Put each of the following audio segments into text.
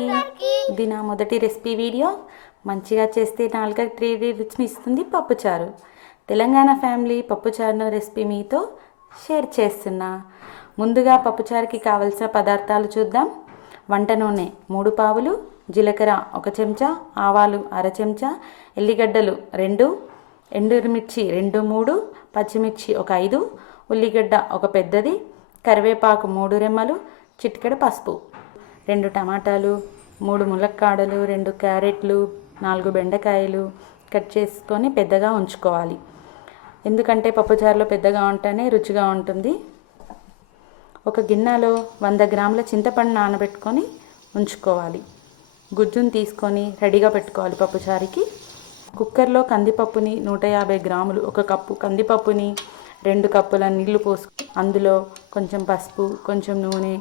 అందరికీ ఇది నా మొదటి రెసిపీ వీడియో. మంచిగా చేస్తే నాలుగ త్రీ రుచిని ఇస్తుంది పప్పుచారు. తెలంగాణ ఫ్యామిలీ పప్పుచారును రెసిపీ మీతో షేర్ చేస్తున్నా. ముందుగా పప్పుచారుకి కావలసిన పదార్థాలు చూద్దాం. వంట నూనె మూడు పావులు జీలకర్ర ఒక చెంచా ఆవాలు అర చెంచా ఎల్లిగడ్డలు రెండు ఎండుమిర్చి రెండు మూడు పచ్చిమిర్చి ఒక ఐదు ఉల్లిగడ్డ ఒక పెద్దది కరివేపాకు మూడు రెమ్మలు చిటికెడు పసుపు. రెండు టమాటాలు మూడు ములక్కాడలు రెండు క్యారెట్లు నాలుగు బెండకాయలు కట్ చేసుకొని పెద్దగా ఉంచుకోవాలి. ఎందుకంటే పప్పుచారులో పెద్దగా ఉంటేనే రుచిగా ఉంటుంది. ఒక గిన్నెలో వంద గ్రాముల చింతపండు నానబెట్టుకొని ఉంచుకోవాలి. గుజ్జును తీసుకొని రెడీగా పెట్టుకోవాలి పప్పుచారుకి కుక్కర్లో కందిపప్పుని నూట యాభై గ్రాములు ఒక కప్పు కందిపప్పుని రెండు కప్పుల నీళ్ళు పోసుకు అందులో కొంచెం పసుపు కొంచెం నూనె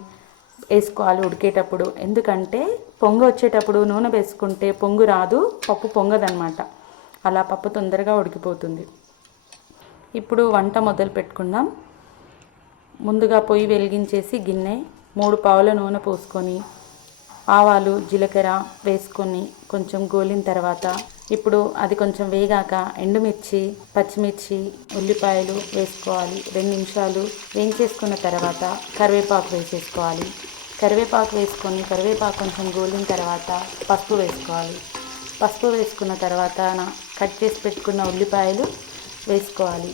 వేసుకోవాలి ఉడికేటప్పుడు. ఎందుకంటే పొంగు వచ్చేటప్పుడు నూనె వేసుకుంటే పొంగు రాదు పప్పు పొంగదనమాట అలా పప్పు తొందరగా ఉడికిపోతుంది. ఇప్పుడు వంట మొదలు పెట్టుకుందాం. ముందుగా పొయ్యి వెలిగించేసి గిన్నె మూడు పావుల నూనె పోసుకొని ఆవాలు జీలకర్ర వేసుకొని కొంచెం గోలిన తర్వాత ఇప్పుడు అది కొంచెం వేగాక ఎండుమిర్చి పచ్చిమిర్చి ఉల్లిపాయలు వేసుకోవాలి. రెండు నిమిషాలు వేయించేసుకున్న తర్వాత కరివేపాకు వేసేసుకోవాలి. కరివేపాకు వేసుకొని కరివేపాకు కొంచెం గోలిన తర్వాత పసుపు వేసుకోవాలి. పసుపు వేసుకున్న తర్వాత కట్ చేసి పెట్టుకున్న ఉల్లిపాయలు వేసుకోవాలి.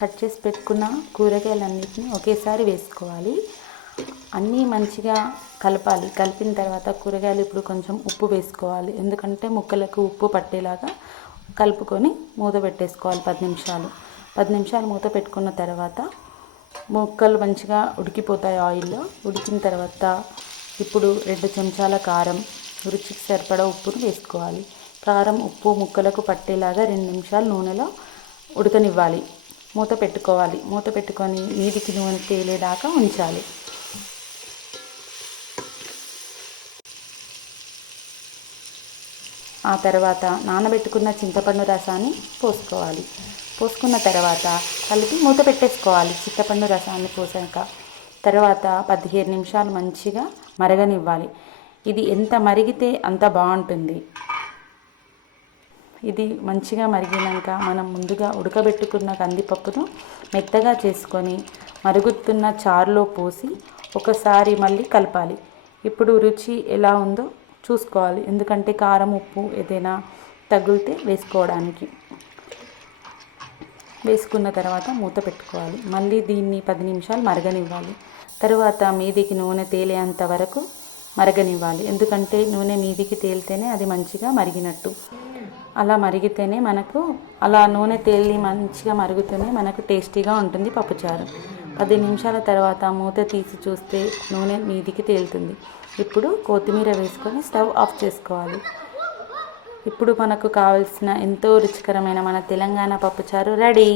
కట్ చేసి పెట్టుకున్న కూరగాయలన్నింటినీ ఒకేసారి వేసుకోవాలి. అన్నీ మంచిగా కలపాలి. కలిపిన తర్వాత కూరగాయలు ఇప్పుడు కొంచెం ఉప్పు వేసుకోవాలి. ఎందుకంటే ముక్కలకు ఉప్పు పట్టేలాగా కలుపుకొని మూత పెట్టేసుకోవాలి పది నిమిషాలు. పది నిమిషాలు మూత పెట్టుకున్న తర్వాత ముక్కలు మంచిగా ఉడికిపోతాయి ఆయిల్లో. ఉడికిన తర్వాత ఇప్పుడు రెండు చెంచాల కారం రుచికి సరిపడా ఉప్పును వేసుకోవాలి. కారం ఉప్పు ముక్కలకు పట్టేలాగా రెండు నిమిషాలు నూనెలో ఉడకనివ్వాలి. మూత పెట్టుకోవాలి. మూత పెట్టుకొని నీటికి నూనె తేలేదాకా ఉంచాలి. ఆ తర్వాత నానబెట్టుకున్న చింతపండు రసాన్ని పోసుకోవాలి. పోసుకున్న తర్వాత కలిపి మూత పెట్టేసుకోవాలి చింతపండు రసాన్ని పోసాక. తర్వాత పదిహేను నిమిషాలు మంచిగా మరగనివ్వాలి. ఇది ఎంత మరిగితే అంత బాగుంటుంది. ఇది మంచిగా మరిగినాక మనం ముందుగా ఉడకబెట్టుకున్న కందిపప్పును మెత్తగా చేసుకొని మరుగుతున్న చారులో పోసి ఒకసారి మళ్ళీ కలపాలి. ఇప్పుడు రుచి ఎలా ఉందో చూసుకోవాలి. ఎందుకంటే కారం ఉప్పు ఏదైనా తగిలితే వేసుకోవడానికి. వేసుకున్న తర్వాత మూత పెట్టుకోవాలి. మళ్ళీ దీన్ని పది నిమిషాలు మరగనివ్వాలి. తర్వాత మీదికి నూనె తేలేంత వరకు మరగనివ్వాలి. ఎందుకంటే నూనె మీదికి తేలితేనే అది మంచిగా మరిగినట్టు. అలా మరిగితేనే మనకు అలా నూనె తేలి మంచిగా మరుగుతూనే మనకు టేస్టీగా ఉంటుంది పప్పుచారు. పది నిమిషాల తర్వాత మూత తీసి చూస్తే నూనె మీదికి తేలుతుంది. ఇప్పుడు కొత్తిమీర వేసుకొని స్టవ్ ఆఫ్ చేసుకోవాలి. ఇప్పుడు మనకు కావలసిన ఎంతో రుచికరమైన మన తెలంగాణ పప్పుచారు రెడీ.